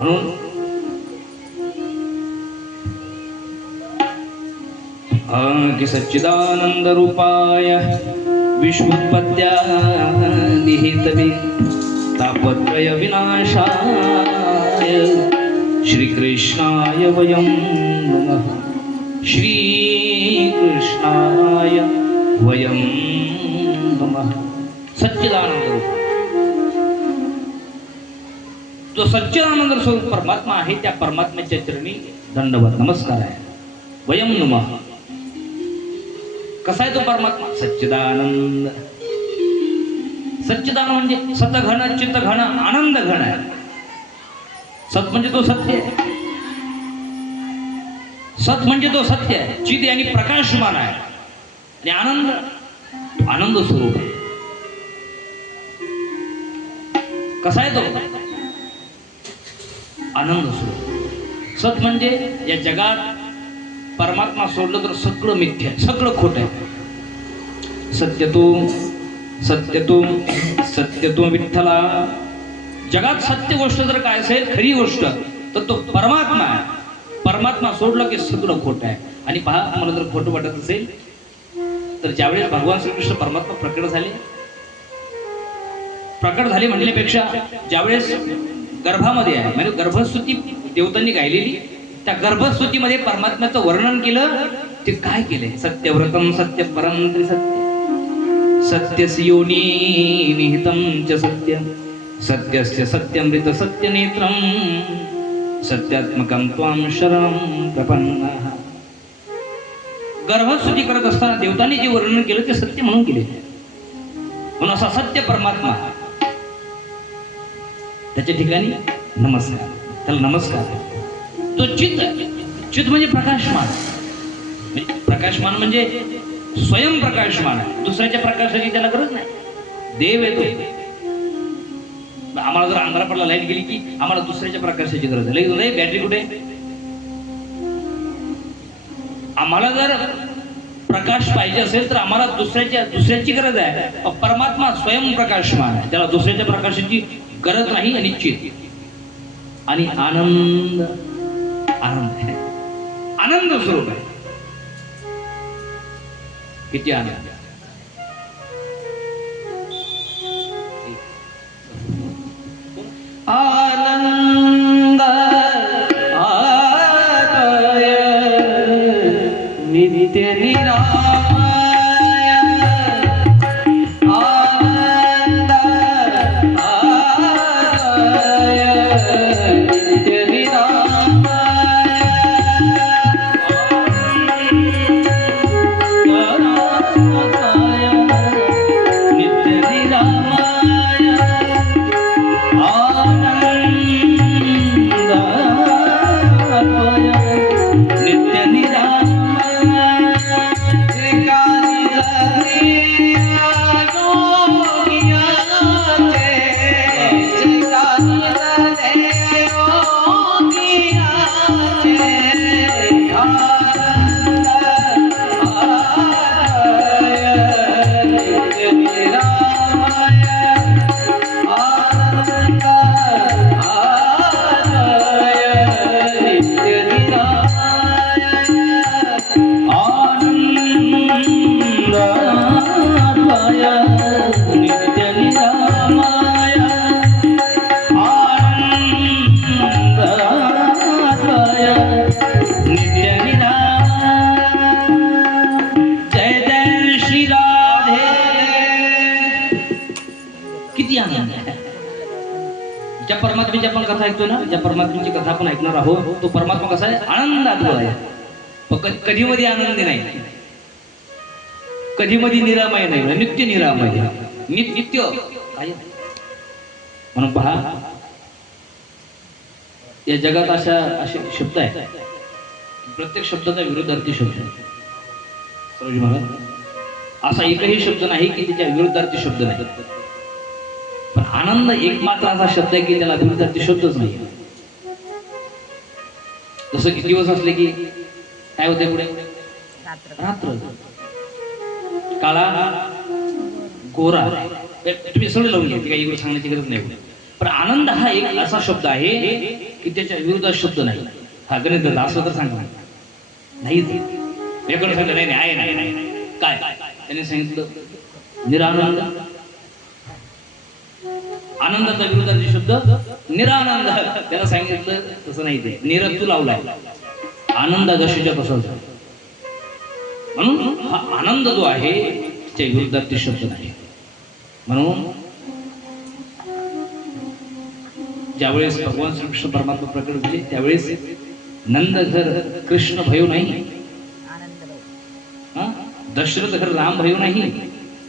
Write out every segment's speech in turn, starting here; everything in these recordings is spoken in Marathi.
म्हणून की सच्चिदानंद रूपाय विश्वोत्पत्त्यादिहेतवे तापत्रय विनाशाय श्रीकृष्णाय वयं नमः। श्रीकृष्णाय वयं नमः। सच्चिदानंद रूप जो सच्चिदानंद स्वरूप परमात्मा आहे त्या परमात्म्याच्या चरणी दंडवत नमस्कार आहे। वयं नमः। कसा आहे तो परमात्मा? सच्चिदानंद। सच्चिदानंद म्हणजे सतघन चित्तघन आनंद घन आहे। सत म्हणजे तो सत्य आहे, सत म्हणजे तो सत्य आहे, चित आणि प्रकाशमान आहे, आणि आनंद आनंद स्वरूप आहे। कसा आहे तो? आनंद स्वरूप। सत म्हणजे या जगात परमात्मा सोडलं तर सगळं मिथ्या, सगळं खोट आहे। सत्यतो सत्यतो सत्यतो विठ्ठला। जगात सत्य गोष्ट जर काय असेल, खरी गोष्ट, तर तो परमात्मा आहे। परमात्मा सोडलं की सगळं खोट आहे। आणि पहा, मला जर खोटं वाटत असेल तर ज्यावेळेस भगवान श्रीकृष्ण परमात्मा प्रकट झाले म्हणण्यापेक्षा ज्यावेळेस गर्भामध्ये आहे, म्हणजे गर्भस्तुती देवतांनी गायलेली, त्या गर्भस्तुतीमध्ये परमात्म्याचं वर्णन केलं। ते काय केलंय? सत्यव्रतम सत्य परम त्रिसत्य सत्यस्य योनी निहितं च सत्यं सत्यस्य सत्यमृत सत्यनेत्रं सत्यात्मकं त्वां शरणं प्रपन्नः। गर्भस्तुती करत असताना देवतांनी जे वर्णन केलं ते सत्य म्हणून केले, म्हणून असा सत्य परमात्मा, त्याच्या ठिकाणी नमस्कार, त्याला नमस्कार। तो चित्त, चित्त म्हणजे प्रकाशमान, प्रकाशमान म्हणजे स्वयं प्रकाशमान आहे। दुसऱ्याच्या प्रकाशाची त्याला गरज नाही। देव येतो, आम्हाला जर अंधारा पडला, लाईट गेली की आम्हाला दुसऱ्याच्या प्रकाशाची गरज आहे। लगेच बॅटरी कुठे? आम्हाला जर प्रकाश पाहिजे असेल तर आम्हाला दुसऱ्याची गरज आहे। परमात्मा स्वयं प्रकाशमान आहे, त्याला दुसऱ्याच्या प्रकाशाची गरज नाही। आणि चित्त आणि आनंद, आनंद आहे, आनंद स्वरूप आहे। किती आनंद! आनंद आतय नित्य निरामय। आनंद आतय नित्य निरामय। नित्य निरामय नित्य निरामय। ज्या परमात्म्याची आपण कथा ऐकतो ना, ज्या परमात्म्याची कथा आपण ऐकणार आहोत, तो परमात्मा कसा आहे? आनंदात आहे। कधी मध्ये आनंदी नाही, कधी मध्ये निरामय नाही, नित्य निरामय, नित्य काय म्हणून पहा, या जगात असे शब्द आहेत, प्रत्येक शब्दाचा विरुद्धार्थी शब्द आहे। सरोजी महाराज, असा एकही शब्द नाही की त्याच्या विरुद्धार्थी शब्द नाही। पण आनंद एकमात्र असा शब्द आहे की त्याला विरुद्धार्थी शब्दच नाही। जसं की दिवस असले की काय होते पुढे? रात्र। काळा गोरा, तुम्ही सगळे लावून घ्या, काही सांगण्याची गरज नाही। पण आनंद हा एक असा शब्द आहे की त्याच्या विरोधात शब्द नाही. हा गणित असं तर सांगा नाही. व्याकरण सांगितलं नाही आहे नाही काय त्याने सांगितलं निरानंद. आनंदाचा विरोधाचे शब्द निरानंद. त्याला सांगितलं तसं नाही, ते निरतू लावलाय आनंद जशीच्या तसं. म्हणून हा आनंद जो आहे त्या विरुद्धात ते शब्द नाही. म्हणून ज्यावेळेस भगवान श्रीकृष्ण परमात्मा प्रकट झाले त्यावेळेस नंद घर कृष्ण भयो नाही, दशरथ घर राम भयो नाही,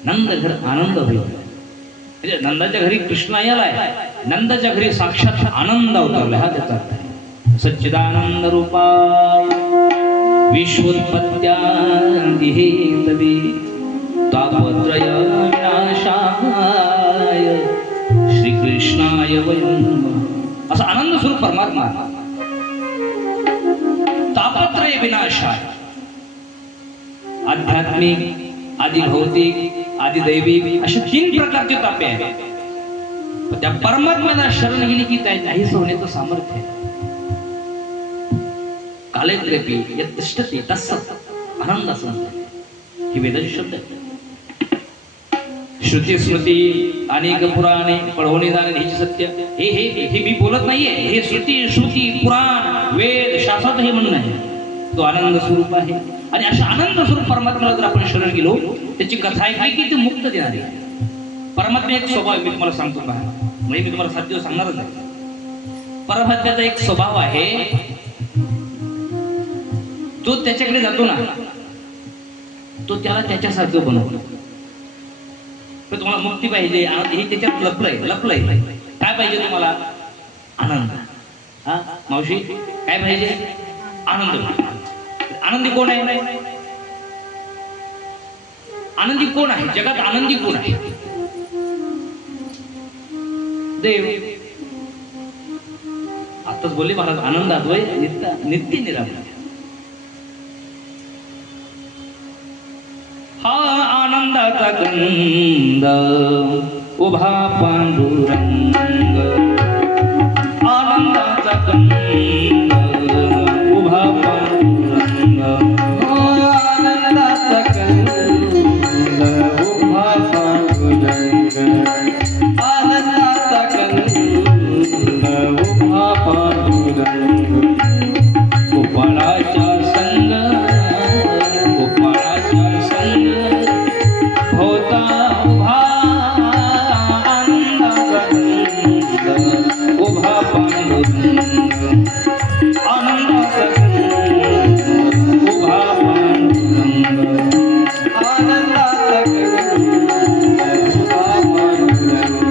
नंद घर आनंद भयो. म्हणजे नंदाच्या घरी कृष्ण आलाय, नंदाच्या घरी साक्षात आनंद अवतरला. हा त्याचा अर्थ आहे. सच्चिदानंद रूपाय विश्वोत्पत्त्यादि हेतवे तापत्रय विनाशाय श्रीकृष्णाय वयं नमः. असा आनंद स्वरूप परमात्मा. तापत्रय विनाशाय आध्यात्मिक, आदि भौतिक, आदि दैविक असे 3 प्रकारचे तापे आहेत. त्या परमात्म्याला शरण गेली की काही होण्याचं सामर्थ्य आहे. कालेद्रेपी यत्तिष्ठति तत्सत् आनंद असं म्हणतात. ही वेदाचे शब्द आहेत. श्रुती स्मृती अनेक पुराणे पळवणी जाणे हे सत्य. हे मी बोलत नाहीये. हे श्रुती पुराण वेद शास्त्रात हे म्हणणं आहे. तो आनंद स्वरूप आहे. आणि अशा आनंद स्वरूप परमात्म्याला जर आपण शरण गेलो त्याची कथा ऐकली की ते मुक्त देणारी आहे. परमात्मा एक स्वभाव मी तुम्हाला सांगतो का, म्हणजे मी तुम्हाला 7 दिवस सांगणारच आहे. परमात्म्याचा एक स्वभाव आहे, तो त्याच्याकडे जातो ना तो त्याला त्याच्यासारखं बनवतो. तर तुम्हाला मुक्ती पाहिजे, आनंद हे त्याच्यात लपलंय. काय पाहिजे तुम्हाला? आनंद. हा मावशी काय पाहिजे? आनंद. आनंदी कोण आहे? आनंदी कोण आहे जगात? आनंदी कोण आहे? देव. आताच बोलले मला आनंद अद्वय नित्य निरामय. हा आनंदाचा गंध उभा पांडुरंग. आनंदाचा गंध उभा पांडुरंग. आनंदाचा गंध उभा पांडुरंग. आनंदाचा गंध उभा पांडुरंग. गोपाळाच्या संग होता उभा आनंदाचा गंध उभा पांडुरंग. आनंदाचा गंध उभा पांडुरंग. आनंदाचा गंध उभा पांडुरंग.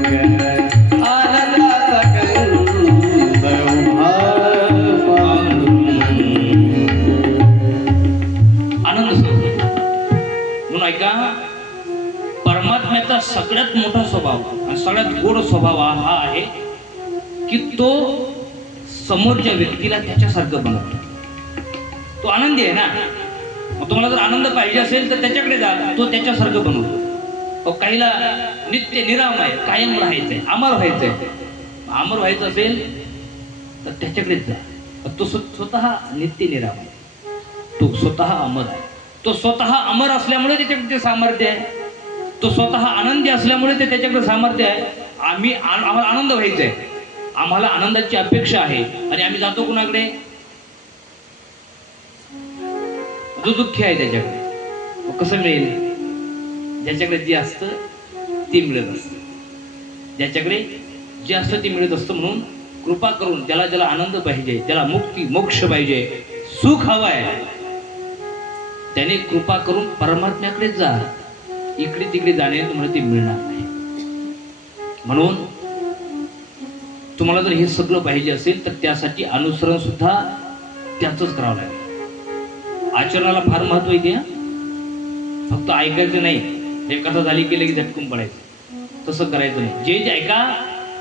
आनंदाचा गंध उभा पांडुरंग. आनंद म्हणून ऐका, परमात्म्याचा सगळ्यात मोठा स्वभाव आणि सगळ्यात गोड स्वभाव हा आहे की तो समोरच्या व्यक्तीला त्याच्यासारखं बनवतो. तो आनंदी आहे ना. मग तुम्हाला जर आनंद पाहिजे असेल तर त्याच्याकडे जा, तो त्याच्यासारखं बनवतो. काहीला नित्य निरामय कायम राहायचंय, अमर व्हायचंय. अमर व्हायचं असेल तर त्याच्याकडेच जा. तो स्वतः नित्य निरामय, तो स्वतः अमर आहे. तो स्वतः अमर असल्यामुळे त्याच्याकडे सामर्थ्य आहे. तो स्वतः आनंदी असल्यामुळे ते त्याच्याकडे सामर्थ्य आहे. आम्हाला आनंद व्हायचा आहे, आम्हाला आनंदाची अपेक्षा आहे आणि आम्ही जातो कुणाकडे? जो दुःखी आहे त्याच्याकडे. कसं मिळेल? ज्याच्याकडे जे असतं ते मिळत असतं. ज्याच्याकडे जे असतं ते मिळत असतं. म्हणून कृपा करून ज्याला आनंद पाहिजे, ज्याला मुक्ती मोक्ष पाहिजे, सुख हवंय, त्याने कृपा करून परमात्म्याकडे जा. इकडे तिकडे जाणे तुम्हाला ते मिळणार नाही. म्हणून तुम्हाला जर हे सगळं पाहिजे असेल तर त्यासाठी अनुसरण सुद्धा त्याचंच करावं लागेल. आचरणाला फार महत्व येते. फक्त ऐकायचं नाही, हे कथा झाली की लगेच झटकून पडायचं, तसं करायचं नाही. जे ऐका,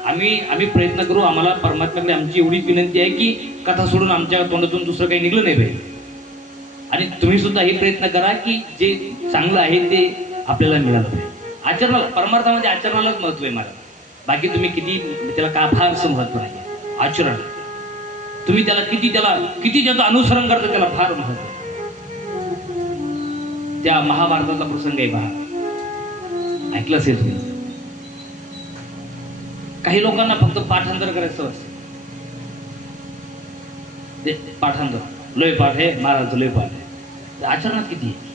आम्ही प्रयत्न करू. आम्हाला परमात्म्याकडे आमची एवढी विनंती आहे की कथा सोडून आमच्या तोंडातून दुसरं काही निघलं नाही पाहिजे. आणि तुम्ही सुद्धा हे प्रयत्न करा की जे चांगलं आहे ते आपल्याला मिळालं पाहिजे. आचरणाला, परमार्थामध्ये आचरणालाच महत्व आहे मला. बाकी तुम्ही किती त्याला का फारसं महत्व नाही. आचरण तुम्ही त्याला किती त्याचं अनुसरण करता त्याला फार महत्व. त्या महाभारताचा प्रसंग आहे पहा, ऐकलं असेल तुम्ही. काही लोकांना फक्त पाठांतर करायचं असतं. ते पाठांतर लय पाठ आहे महाराज, लय पाठ आहे. आचरणात किती आहे?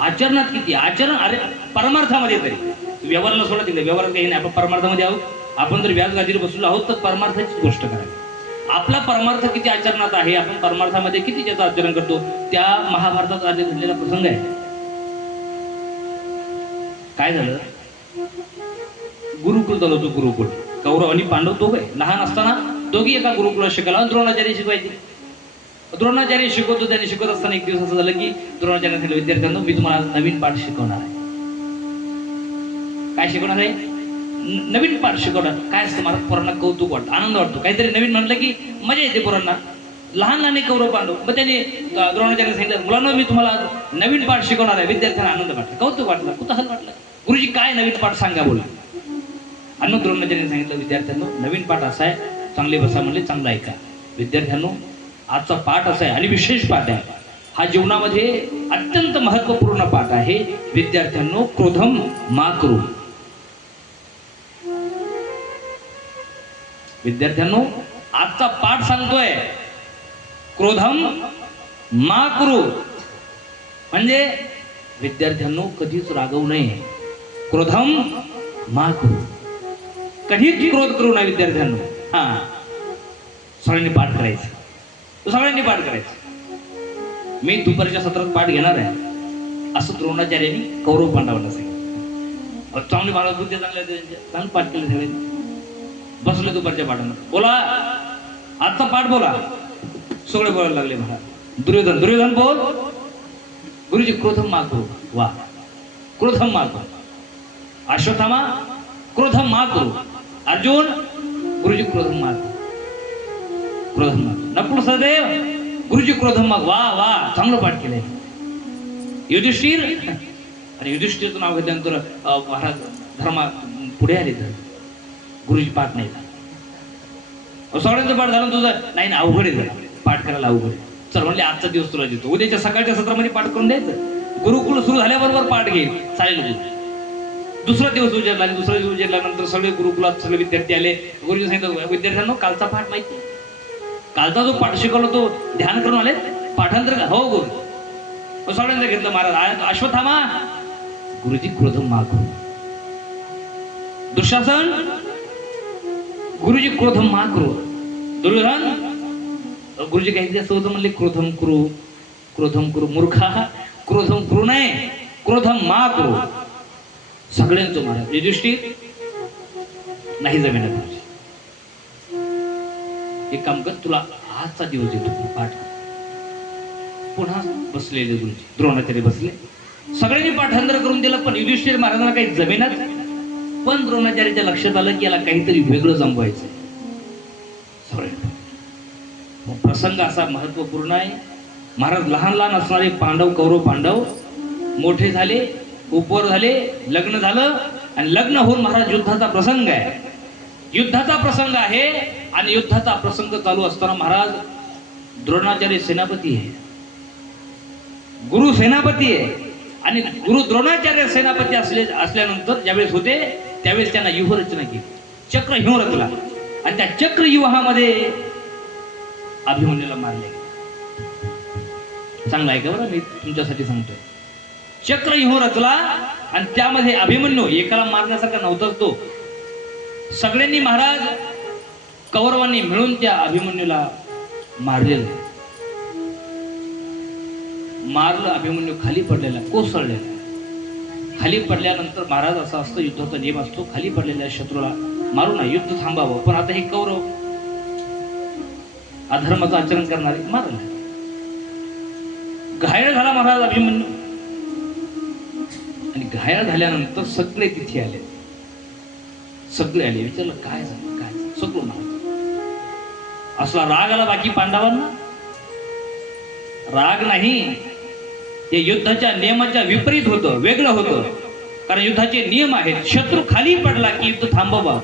आचरणात किती? आचरण अरे परमार्थामध्ये तरी व्यवहाराला सोडा तिकडे, व्यवहारात काही नाही. आपण परमार्थामध्ये आहोत. आपण जर व्याज गादीवर बसलो आहोत तर परमार्थाची गोष्ट करावी. आपला परमार्थ किती आचरणात आहे, आपण परमार्थामध्ये किती त्याचं आचरण करतो, त्या महाभारतात आधी घडलेला प्रसंग आहे. काय झालं? गुरुकुल चालवतो. गुरुकुल कौरव आणि पांडव दोघे लहान असताना दोघी एका गुरुकुलात शिकायला. द्रोणाचार्य शिकवायचे. द्रोणाचार्य शिकवतो. त्याने शिकवत असताना एक दिवस असं झालं की द्रोणाचार्य सांगितलं, विद्यार्थ्यांना मी तुम्हाला नवीन पाठ शिकवणार आहे. काय शिकवणार आहे? नवीन पाठ शिकवणार. काय असतं मला पोरांना कौतुक वाटतं, आनंद वाटतो. काहीतरी नवीन म्हणलं की मजा येते पोरांना. लहान लहान कौरव पांडव. मग त्याने द्रोणाचार्य सांगितलं, मुलांना मी तुम्हाला नवीन पाठ शिकवणार आहे. विद्यार्थ्यांना आनंद वाटला, कौतुक वाटलं, कुतूहल वाटलं. गुरुजी काय नवीन पाठ सांगा बोला. आणि द्रोणाचार्याने सांगितलं, विद्यार्थ्यांनो नवीन पाठ असा आहे, चांगले बसा म्हणले, चांगला ऐका. विद्यार्थ्यांनो आजचा पाठ असा आहे आणि विशेष पाठ आहे. हा जीवनामध्ये अत्यंत महत्वपूर्ण पाठ आहे. विद्यार्थ्यांनो क्रोधम मा करू. विद्यार्थ्यांनो आजचा पाठ सांगतोय क्रोधम मा करू. म्हणजे विद्यार्थ्यांनो कधीच रागवू नये. क्रोधम मा करू, कधीच क्रोध करू नये विद्यार्थ्यांनो. हा सगळ्यांनी पाठ करायचं. सगळ्यांनी पाठ करायचं. मी दुपारच्या सत्रात पाठ घेणार आहे असं द्रोणाचार्यांनी कौरव पांडवांना सांगितलं. चांगली महाराज बुद्धी चांगलं पाठ केलं. सगळ्यांनी बसले दुपारच्या पाठामध्ये. बोला आजचा पाठ बोला. सगळे बोलायला लागले. महाराज दुर्योधन, दुर्योधन बोल. गुरुजी क्रोधम मा करू. वा, क्रोधम मा करू. अश्वत्थामा क्रोधम मा करू. अर्जुन गुरुजी क्रोधम मा करू. क्रोधम मा करू. नकुल सहदेव गुरुजी क्रोधम मा. वा वा, चांगलं पाठ केलंय. युधिष्ठिर, आणि युधिष्ठिरचं नाव घेतल्यानंतर महाराज धर्मा पुढे आले. तर गुरुजी पाठ नाही झाला. सगळ्यांचं पाठ झालं तुझं नाही ना, अवघड आहे. पाठ करायला अवघड आहे. चल म्हणले आजचा दिवस तुला देतो, उद्याच्या सकाळच्या सत्रामध्ये पाठ करून द्यायचं. गुरुकुल सुरू झाल्याबरोबर पाठ घेईल. चालेल गुरु. दुसरा दिवस उजेडला आणि दुसरा दिवस उजेडल्यानंतर सगळे गुरुकुलात सगळे विद्यार्थी आले. गुरुजी सांगितलं, विद्यार्थ्यांनो कालचा पाठ माहिती, कालचा जो पाठ शिकवला तो ध्यान करून आले, पाठांतर हो गुरु. सगळ्यांना घेतलं. महाराज अश्वत्थामा गुरुजी क्रोधम मा करू. दुःशासन गुरुजी क्रोधम मा करू. दुर्योधन गुरुजी काहीतरी असं होतं म्हणले, क्रोधम करू, क्रोधम करू. मूर्खा, क्रोधम करू नये, क्रोधम मा करू. सगळ्यांचं महाराज. युधिष्ठिर नाही जमेना गुरुजी, एक काम कर, तुला आजचा दिवस देतो पाठ. पुन्हा बसलेले गुरुजी. द्रोणाचार्य बसले. सगळ्यांनी पाठांतर करून दिलं, पण युधिष्ठिर महाराजांना काही जमेनाच. पण द्रोणाचार्याच्या लक्षात आलं की याला काहीतरी वेगळं जमवायचं. प्रसंग असा महत्वपूर्ण आहे. महाराज लहान लहान असणारे पांडव, कौरव पांडव मोठे झाले, उपवर झाले, लग्न झालं. आणि लग्न होऊन महाराज युद्धाचा प्रसंग आहे. युद्धाचा प्रसंग आहे. आणि युद्धाचा प्रसंग चालू असताना महाराज द्रोणाचार्य सेनापती आहे, गुरु सेनापती आहे. आणि गुरु द्रोणाचार्य सेनापती असल्यानंतर ज्यावेळेस होते त्यावेळेस त्यांना व्यूहरचना केली, चक्रव्यूह रचला. आणि त्या चक्रव्यूहामध्ये अभिमन्यूला मारले. चांगला आहे का बरं, मी तुमच्यासाठी सांगतोय. चक्रव्यूह रचला आणि त्यामध्ये अभिमन्यू एकाला मारण्यासारखा नव्हताच तो. सगळ्यांनी महाराज कौरवांनी मिळून त्या अभिमन्यूला मारलेलं. मारलं. अभिमन्यू खाली पडलेला, कोसळलेला. खाली पडल्यानंतर महाराज असा असतो, युद्धाचा नियम असतो, खाली पडलेल्या शत्रूला मारू नये, युद्ध थांबावं. पण आता हे कौरव अधर्माचं आचरण करणारे मारले. घायल झाला महाराज अभिमन्यू. आणि घायल झाल्यानंतर सगळे तिथे आले. सगळे आले. विचारलं काय झालं, काय झालं. सगळं महाराज असला राग आला बाकी पांडवांना. राग नाही, हे युद्धाच्या नियमाच्या विपरीत होतं, वेगळं होतं. कारण युद्धाचे नियम आहेत, शत्रू खाली पडला की युद्ध थांबवा.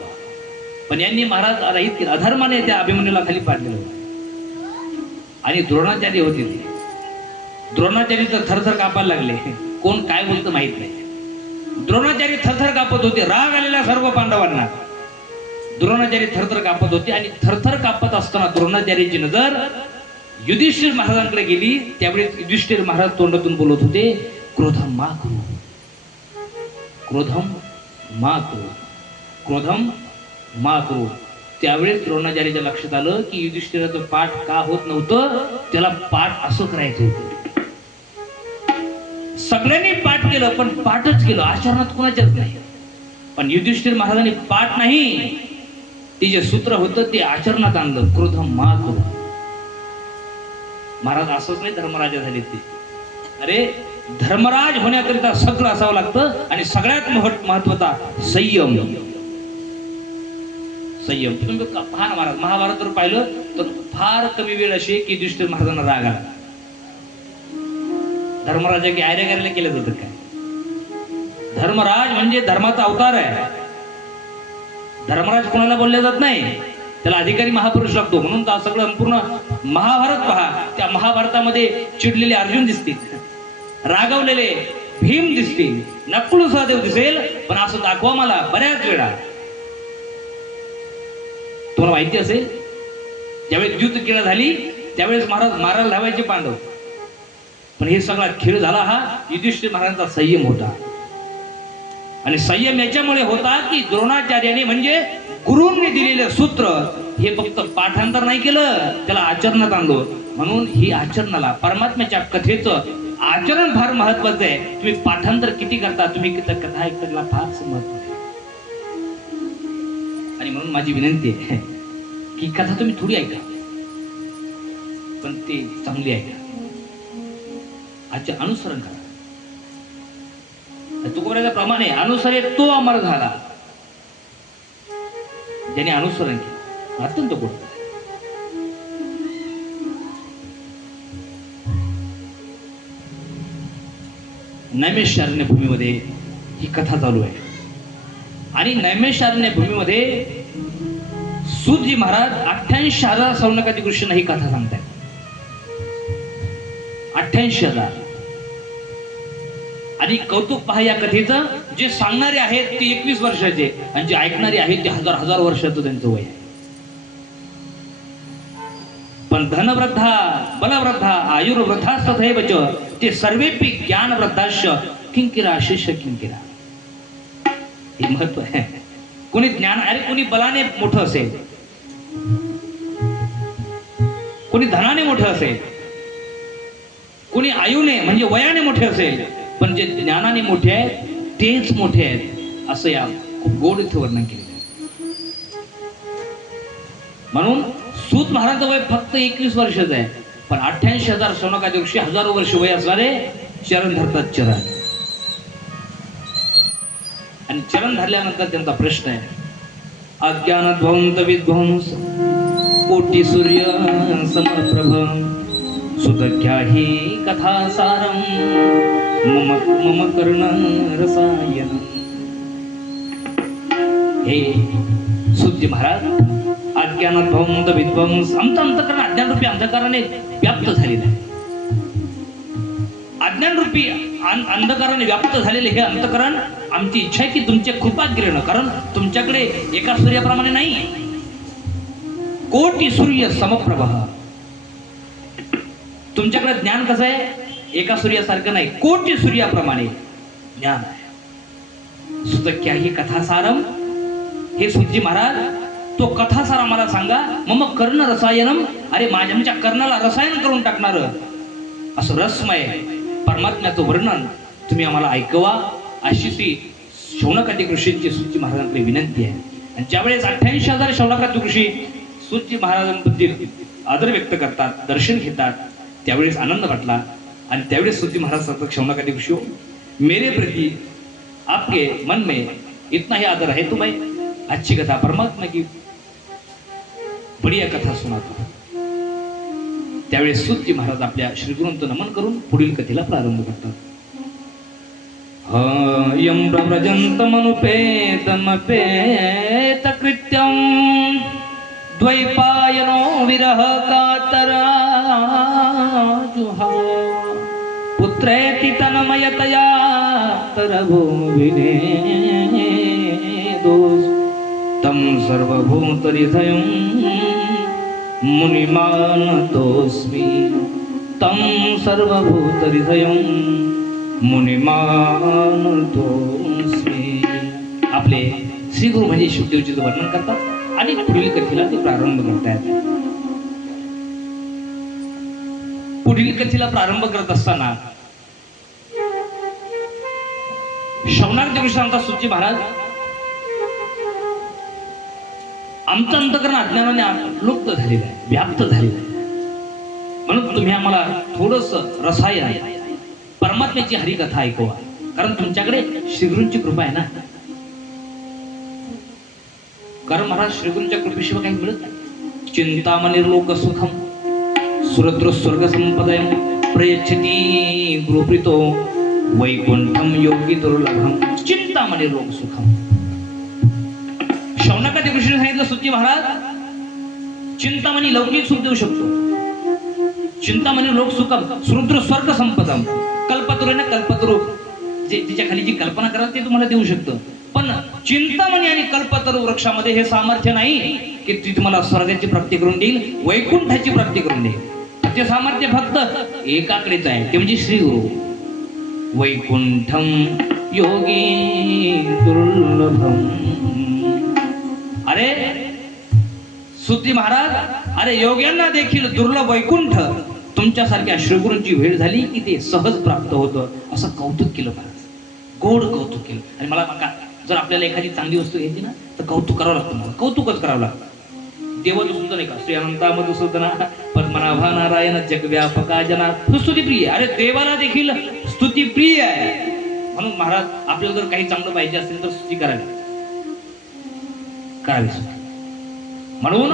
पण यांनी महाराज राहित केलं, अधर्माने त्या अभिमन्यूला खाली पाडलेलं होतं. आणि द्रोणाचार्य होते ते. द्रोणाचार्य तर थरथर कापायला लागले, कोण काय बोलतं माहित नाही. द्रोणाचार्य थरथर कापत होते, राग आलेला सर्व पांडवांना. द्रोणाचार्य थरथर कापत होते आणि थरथर कापत असताना द्रोणाचार्याची नजर युधिष्ठिर महाराजांकडे गेली. त्यावेळेस युधिष्ठिर महाराज तोंडातून बोलत होते, क्रोधम मा करू, क्रोधम मा करू, क्रोधम मा करू. त्यावेळेस द्रोणाचार्याच्या लक्षात आलं की युधिष्ठिराचं पाठ का होत नव्हतं, त्याला पाठ असं करायचं होतं. सगळ्यांनी पाठ केलं पण पाठच केलं, आचरणात कोणाच्याच नाही. पण युधिष्ठिर महाराजांनी पाठ नाही, ते जे सूत्र होतं ते आचरणात आणलं, क्रोधम मा करू. महाराज असंच नाही धर्मराजा झाले ते. अरे धर्मराज होण्याकरिता सगळं असावं लागतं आणि सगळ्यात महत्वाचा संयम. संयम तुम्ही पहा ना महाराज, महाभारत जर पाहिलं तर फार कमी वेळ अशी की युधिष्ठिर महाराजांना राग आला. धर्मराजा की आयऱ्या करायला केलं जातं काय? धर्मराज म्हणजे धर्माचा अवतार आहे. धर्मराज कोणाला बोलले जात नाही, त्याला अधिकारी महापुरुष लागतो. म्हणून तर सगळं संपूर्ण महाभारत पहा, त्या महाभारतामध्ये चिडलेले अर्जुन दिसतील, रागवलेले भीम दिसतील, नकुल सहदेव दिसेल. पण असं दाखवा मला बऱ्याच वेळा. तुम्हाला माहिती असेल ज्यावेळेस युद्ध क्रीडा झाली त्यावेळेस महाराज मारायला धावायचे पांडव. पण हे सगळा खेळ झाला हा युधिष्ठिर महाराजांचा संयम होता. आणि संयम याच्यामुळे होता की द्रोणाचार्याने म्हणजे गुरूंनी दिलेले सूत्र हे फक्त पाठांतर नाही केलं, त्याला आचरणात आणलं. म्हणून ही आचरणाला परमात्म्याच्या कथेचं आचरण फार महत्वाचं आहे. तुम्ही पाठांतर किती करता, तुम्ही कथा ऐकताना फार महत्व आहे. आणि म्हणून माझी विनंती आहे की कथा तुम्ही थोडी ऐका पण ते चांगली ऐका, आजचे अनुसरण करा. तुकोबाराच्या प्रमाणे अनुसरे तो अमर झाला, ज्याने अनुसरण केलं अत्यंत गोड. नैमिषारण्य भूमीमध्ये ही कथा चालू आहे. आणि नैमिषारण्य भूमीमध्ये सूतजी महाराज 88,000 सौनकादी ऋषींना ही कथा सांगतायत. 88,000. आणि कौतुक पहा या कथेचं, जे सांगणारे आहेत ते 21 वर्षाचे आणि जे ऐकणारे आहेत ते हजार वर्षाचं त्यांचं वय आहे. पण धनवृद्धा बलवृद्धा आयुर्वृद्धा तथैवच ते सर्वेपि ज्ञानवृद्धाश्च किंकिरा शिष्य किंकिरा. हे महत्व आहे. कोणी ज्ञान, अरे कोणी बलाने मोठं असेल, कोणी धनाने मोठं असेल, कोणी आयुने म्हणजे वयाने मोठे असेल, पण जे ज्ञानाने मोठे आहेत तेच मोठे आहेत, असं या खूप गोड इथे वर्णन केलेलं आहे. म्हणून सूत महाराजांचं वय फक्त 21 वर्षाचं आहे, पण 88,000 सौनकादी ऋषी हजारो वर्ष वय असणारे चरण धरतात. चरण आणि चरण धरल्यानंतर त्यांचा प्रश्न आहे, अज्ञानध्वंत विध्वंस कोटी सूर्य समप्रभ सुदख्या ही कथा सारम मम कर्ण रसायन. हे सूतजी महाराज, अज्ञानध्वंत विध्वंस, आमचं अंतकरण अज्ञानरूपी अंधकाराने व्याप्त झालेलं आहे. अज्ञानरूपी अंधकाराने व्याप्त झालेले हे अंतकरण आमची इच्छा आहे की तुमच्या कृपात गिरणं, कारण तुमच्याकडे एका सूर्याप्रमाणे नाही, कोटी सूर्य समप्रभ. तुमच्याकडे ज्ञान कसं आहे, एका सूर्यासारखं नाही, कोटी सूर्याप्रमाणे ज्ञान आहे. सुतक्या ही कथासारम. हे सूतजी महाराज, तो कथासार आम्हाला सांगा. मम कर्ण रसायनम, अरे माझ्या कर्णाला रसायन करून टाकणार असं रसमय परमात्म्याचं वर्णन तुम्ही आम्हाला ऐकवा, अशी ती शौनकादी ऋषींची सूतजी महाराजांकडे विनंती आहे. आणि ज्यावेळेस 88,000 शौनकादी ऋषी सूतजी महाराजांबद्दल आदर व्यक्त करतात, दर्शन घेतात, त्यावेळेस आनंद वाटला. आणि त्यावेळेस सूतजी महाराज सांगतात, शौनकादी ऋषी मेरे प्रति आपके मन में इतना ही आदर है तो भाई अच्छी कथा परमात्मा की बढ़िया कथा सुनातो. त्यावेळेस सूतजी महाराज आपल्या श्रीगुरूंचं नमन करून पुढील कथेला प्रारंभ करतात. यम प्रव्रजंत मनुपेतमपेत कृत्यं द्वैपायनो विरह कातरा जुहा पुत्रेति तन्मयतया तरभूमिनेदोस् तं सर्वभूतहृदयं मुनिमानतोऽस्मि तं सर्वभूतहृदयं मुनिमानतोऽस्मि. आपले श्री गुरु म्हणजे शुद्धदेवजीचं वर्णन करतात आणि पुढील कथेला ते प्रारंभ करतात. पुढील कथेला प्रारंभ करत असताना शौनकादिक ऋषी सांगतात, सुची महाराज, आमचं अंतकरण अज्ञानाने लुप्त झालेलं आहे, व्याप्त झालेलं आहे. म्हणून तुम्ही आम्हाला थोडस रसायन परमात्म्याची हरिकथा ऐकवा, कारण तुमच्याकडे श्रीगुरूंची कृपा आहे ना. कारण महाराज श्रीगुरूंच्या कृपेशिवाय काही मिळत नाही. चिंतामणिर्लोक सुखम सुरद्र स्वर्ग संपदयं प्रयच्छति गुरुप्रीतो वैकुंठम योगी दुर्लभम चिंतामणिर्लोक सुखम. शौनकादिक ऋषीने सांगितलं, सुची महाराज, चिंतामणी लौकिक सुख देऊ शकतो. चिंतामणी लोक सुखम सुरुद्र स्वर्ग संपदम. कल्पतरू ना, कल्पतरू जे तिच्या खाली जी कल्पना कराल ते तुम्हाला देऊ शकतं. पण चिंतामणी आणि कल्पतरू वृक्षामध्ये हे सामर्थ्य नाही की ती तुम्हाला स्वर्गाची प्राप्ती करून देईल, वैकुंठाची प्राप्ती करून देईल. ते सामर्थ्य फक्त एकाकडेच आहे, ते म्हणजे श्री गुरु. वैकुंठम योगी दुर्लभम. अरे सुद्धी महाराज, अरे योग्यांना देखील दुर्लभ वैकुंठ तुमच्यासारख्या श्रीगुरूंची भेट झाली की ते सहज प्राप्त होतं. असं कौतुक केलं महाराज, गोड कौतुक केलं. आणि मला जर आपल्याला एखादी चांगली वस्तू घ्यायची ना तर कौतुक करावं लागतं, मला कौतुकच करावं लागतं. देवाचं सुद्धा नाही का, श्री अनंता मधुसूदना पद्मनाभा नारायण जगव्यापका जना स्तुती प्रिय. अरे देवाला देखील स्तुती प्रिय आहे. म्हणून महाराज, आपल्याला जर काही चांगलं पाहिजे असेल तर स्तुती करावी. म्हणून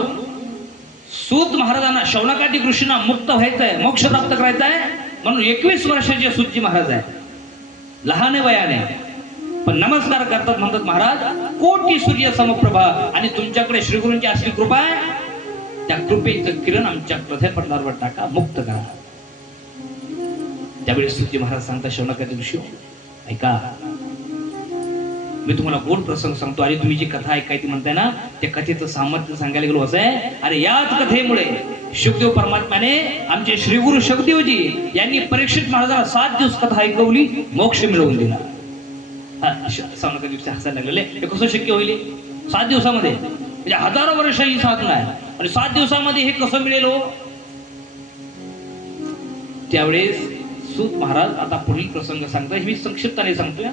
सूत महाराजांना, शौनकादिक ऋषींना मुक्त व्हायचंय, मोक्ष प्राप्त करायचा आहे. म्हणून 21 वर्षाचे सूतजी महाराज आहे, लहान वयाने, पण नमस्कार करतात. म्हणतात, महाराज, कोटी सूर्य समप्रभा आणि तुमच्याकडे श्रीगुरूंची असली कृपा आहे, त्या कृपेचं किरण आमच्या हृदयपटलावर टाका, मुक्त करा. त्यावेळी सूतजी महाराज सांगतात, शौनकादिक ऋषी, ऐका, मी तुम्हाला गोड प्रसंग सांगतो. आणि तुम्ही जी कथा ऐकायची म्हणताय ना, त्या कथेचं सामर्थ्य सांगायला गेलो असं आहे. अरे याच कथेमुळे शुकदेव परमात्म्याने आमचे श्रीगुरु शुकदेवजी यांनी परीक्षित महाराजांना 7 दिवस कथा ऐकवली, मोक्ष मिळवून दिला. शौनकादिक हसायला लागलेले, हे कसं शक्य होईल 7 दिवसामध्ये? म्हणजे हजारो वर्ष ही साधना आहे आणि 7 दिवसामध्ये हे कसं मिळेल हो? त्यावेळेस सूत महाराज आता पुढील प्रसंग सांगतोय. मी संक्षिप्ताने सांगतोय,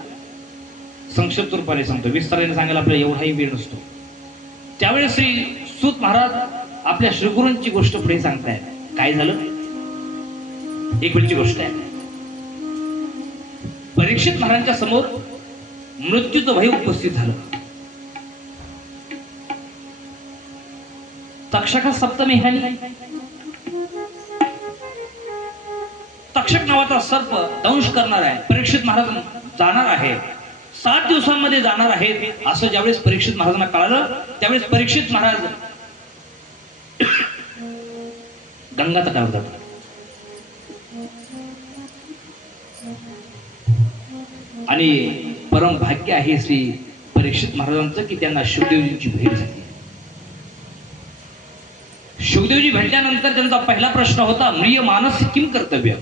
संक्षिप्त रूपाने सांगतो, विस्ताराने सांगायला आपल्याला एवढाही वेळ नसतो. त्यावेळेस श्री सूत महाराज आपल्या श्रीगुरूंची गोष्ट पुढे सांगतायत. काय झालं? एक वेळची गोष्ट आहे. परीक्षित महाराजांच्या समोर मृत्यूचं भय उपस्थित झालं. तक्षक सप्तमी ह्यानी तक्षक नावाचा सर्प दंश करणार आहे. परीक्षित महाराज जाणार आहे, 7 दिवसांमध्ये जाणार आहेत असं ज्यावेळेस परीक्षित महाराजांना कळालं, त्यावेळेस परीक्षित महाराज गंगा तटावर जातात. आणि परम भाग्य आहे श्री परीक्षित महाराजांचं की त्यांना शुकदेवजींची भेट झाली. शुकदेवजी भेटल्यानंतर त्यांचा पहिला प्रश्न होता, म्रिय मानस किम कर्तव्य.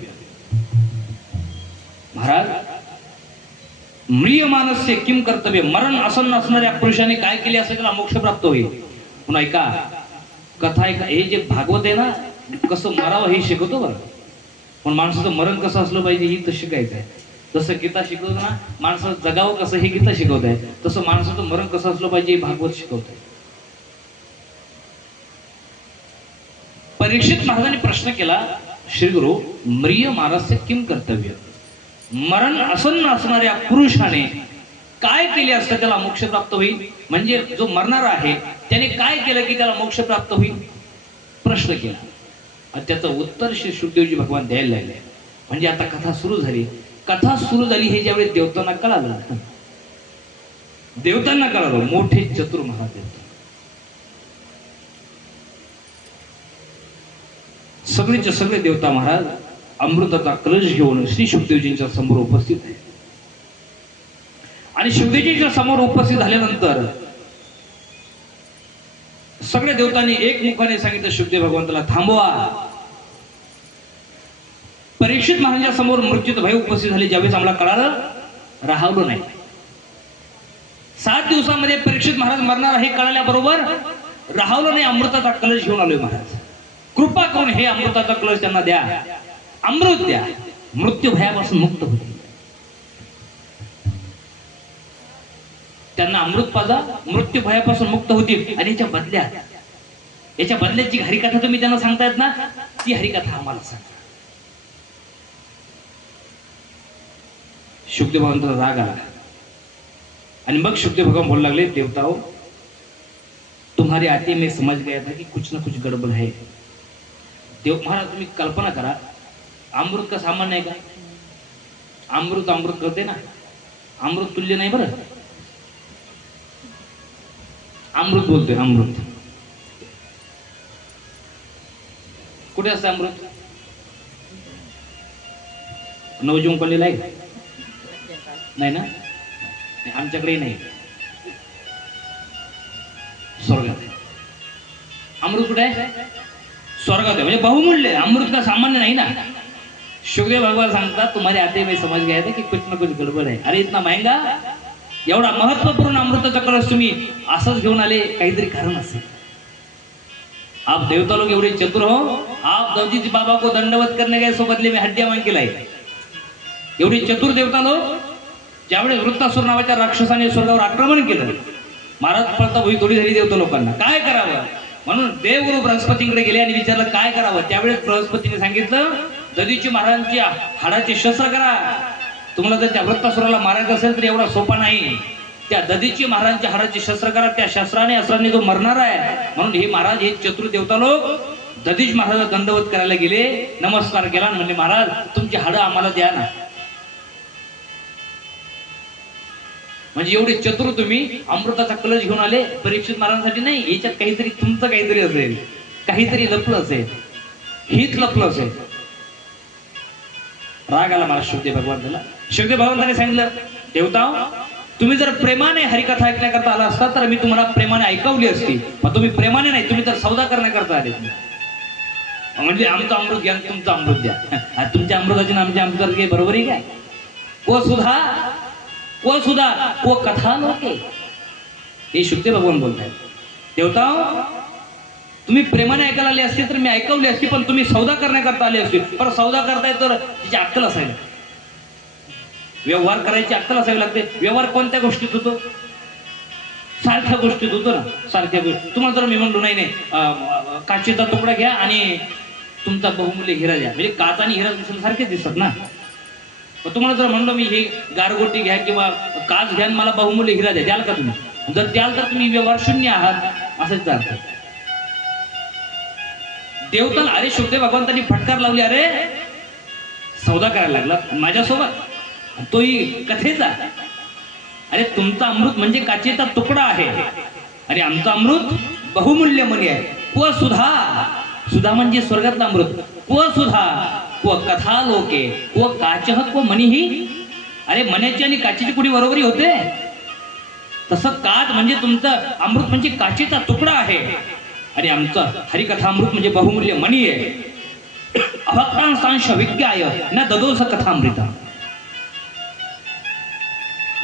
महाराज, म्रिय मानस्य किम कर्तव्य, मरण आसन्न असणाऱ्या पुरुषाने काय केले असेल त्याला मोक्ष प्राप्त होईल. पुन्हा ऐका, कथा ऐका. हे जे भागवत आहे ना, कसं मरावं हे शिकवतो बरं, पण माणसाचं मरण कसं असलं पाहिजे ही तर शिकायचं आहे. जसं गीता शिकवतो ना, माणसाचं जगावं कसं हे गीता शिकवत आहे, तसं माणसाचं मरण कसं असलं पाहिजे हे भागवत शिकवत आहे. परीक्षित महाराजांनी प्रश्न केला, श्रीगुरु, म्रिय मानस्य किम कर्तव्य, मरण आसन्न असणाऱ्या पुरुषाने काय केले असतं त्याला मोक्ष प्राप्त होईल, म्हणजे जो मरणार आहे त्याने काय केलं की त्याला मोक्ष प्राप्त होईल, प्रश्न केला. आणि त्याचं उत्तर श्री शुकदेवजी भगवान द्यायला लागले. म्हणजे आता कथा सुरू झाली. कथा सुरू झाली हे ज्यावेळेस देवतांना कळालं, देवतांना कळालं, मोठे चतुर महाराज सगळेचे सगळे देवता महाराज अमृताचा कलश घेऊन श्री शुकदेवजींच्या समोर उपस्थित आहे. आणि शुकदेवजींच्या समोर उपस्थित झाल्यानंतर सगळ्या देवतांनी एकमुखाने सांगितलं, शुकदेव भगवंताला थांबवा. परीक्षित महाराजांच्या समोर मृत्यूत भय उपस्थित झाले. ज्यावेळेस आम्हाला कळालं, राहवलो नाही. 7 दिवसामध्ये परीक्षित महाराज मरणार हे कळाल्याबरोबर राहवलो नाही. अमृताचा कलश घेऊन आलोय महाराज, कृपा करून हे अमृताचा कलश त्यांना द्या, अमृत द्या, मृत्यू भयापासून मुक्त होतील. त्यांना अमृत पाजा, मृत्यू भयापासून मुक्त होतील. आणि याच्या बदल्यात जी हरिकथा तुम्ही त्यांना सांगतायत ना, ती हरिकथा आम्हाला सांगा. शुकदेव भगवंताचा राग आला आणि मग शुकदेव भगवान बोलू लागले, देवताओं तुम्हारे आते में समझ गया था कि कुछ ना कुछ गड़बड़ है. देव महाराज तुम्ही कल्पना करा, अमृत का सामान्य आहे का? अमृत अमृत करते ना, अमृत तुल्य नाही बरं. अमृत बोलतोय, अमृत कुठे असतं अमृत? नवजीवन आहे नाही ना, आमच्याकडे नाही. स्वर्गात आहे अमृत. कुठे आहे? स्वर्गात आहे. म्हणजे बहुमूल्य अमृत का सामान्य नाही ना. शुकदेव भगवान सांगतात, तुम्हारे आते में समझ गया था कि कुछ ना कुछ गडबड है. अरे इतना महंगा, एवढा महत्वपूर्ण अमृताचा कलश तुम्ही असंच घेऊन आले, काहीतरी कारण असेल. आप देवता लोग एवढे चतुर हो, आप दवजीजी बाबा को दंडवत करने गए सो बदले में हड्डियां मांग के लाए. एवढे चतुर देवता लोक. ज्यावेळेस वृत्तासुर नावाच्या राक्षसाने स्वर्गावर आक्रमण केलं, महाराज पळता भुई थोडी झाली देवता लोकांना. काय करावं म्हणून देवगुरु बृहस्पतींकडे गेले आणि विचारलं काय करावं. त्यावेळेस बृहस्पतीने सांगितलं, दधीची महाराजांची हाडाची शस्त्र करा. तुम्हाला जर त्या वृत्तासुराला मारायचं असेल तर एवढा सोपा नाही. त्या दधीची महाराजांच्या हाडाची शस्त्र करा, त्या शस्त्राने अस्त्राने जो मरणार आहे. म्हणून हे महाराज, हे चतुर देवता लोक दधीच महाराज दंडवत करायला गेले, नमस्कार केला आणि म्हणले, महाराज तुमची हाडं आम्हाला द्या ना. म्हणजे एवढे चतुर तुम्ही अमृताचा कलश घेऊन आले परीक्षित महाराजांसाठी नाही. याच्यात काहीतरी तुमचं काहीतरी असेल, काहीतरी लपलं असेल, हित लपलं असेल. राग आला मला शुकदेव भगवंताला. शुकदेव भगवंताने सांगितलं, देवताओं तुम्ही जर प्रेमाने हरिकथा ऐकण्याकरता आला असता तर मी तुम्हाला प्रेमाने ऐकवली असती. मग तुम्ही प्रेमाने नाही, तुम्ही तर सौदा करण्याकरता आले. म्हणजे आमचं अमृत घ्या, तुमचं अमृत द्या. तुमच्या अमृताची आमच्या अमृत काही बरोबर आहे काय? वो सुधा वो कथा लोके. हे शुकदेव भगवान बोलतायत, देवताओं तुम्ही प्रेमाने ऐकायला आले असते तर मी ऐकवली असती, पण तुम्ही सौदा करण्याकरता आले असते. पण सौदा करताय तर तिची अक्कल असायला, व्यवहार करायची अक्कल असावी लागते. व्यवहार कोणत्या गोष्टीत होतो? सारख्या गोष्टीत होतो ना, सारख्या गोष्टी. तुम्हाला जर मी म्हणलो नाही काचेचा तुकडा घ्या आणि तुमचा बहुमूल्य हिरा द्या, म्हणजे काच आणि हिरा सारखे दिसतात ना. तुम्हाला जर म्हणलं मी हे गारगोटी घ्या किंवा काच घ्या, मला बहुमूल्य हिरा द्या, द्याल का तुम्ही? जर द्याल तर तुम्ही व्यवहार शून्य आहात, असंच अर्थ. देवताला अरे शुकदेव भगवंतांनी फटकार लावली, अरे सौदा करायला लागला माझ्यासोबत, तोही कथेचा. अरे तुमचा अमृत म्हणजे काचेचा तुकडा आहे आणि आमचं अमृत बहुमूल्य मणी आहे. व सुधा म्हणजे स्वर्गातला अमृत. व सुधा व कथा लोके व काचहत व मनीही. अरे मण्याची आणि काचेची कुठे बरोबरी होते? तसं काच म्हणजे तुमचं अमृत म्हणजे काचेचा तुकडा आहे आणि आमचं हरिकथा अमृत म्हणजे बहुमूल्य मणी आहे. अभक्तांसांश विज्ञाय न ददोस कथामृता.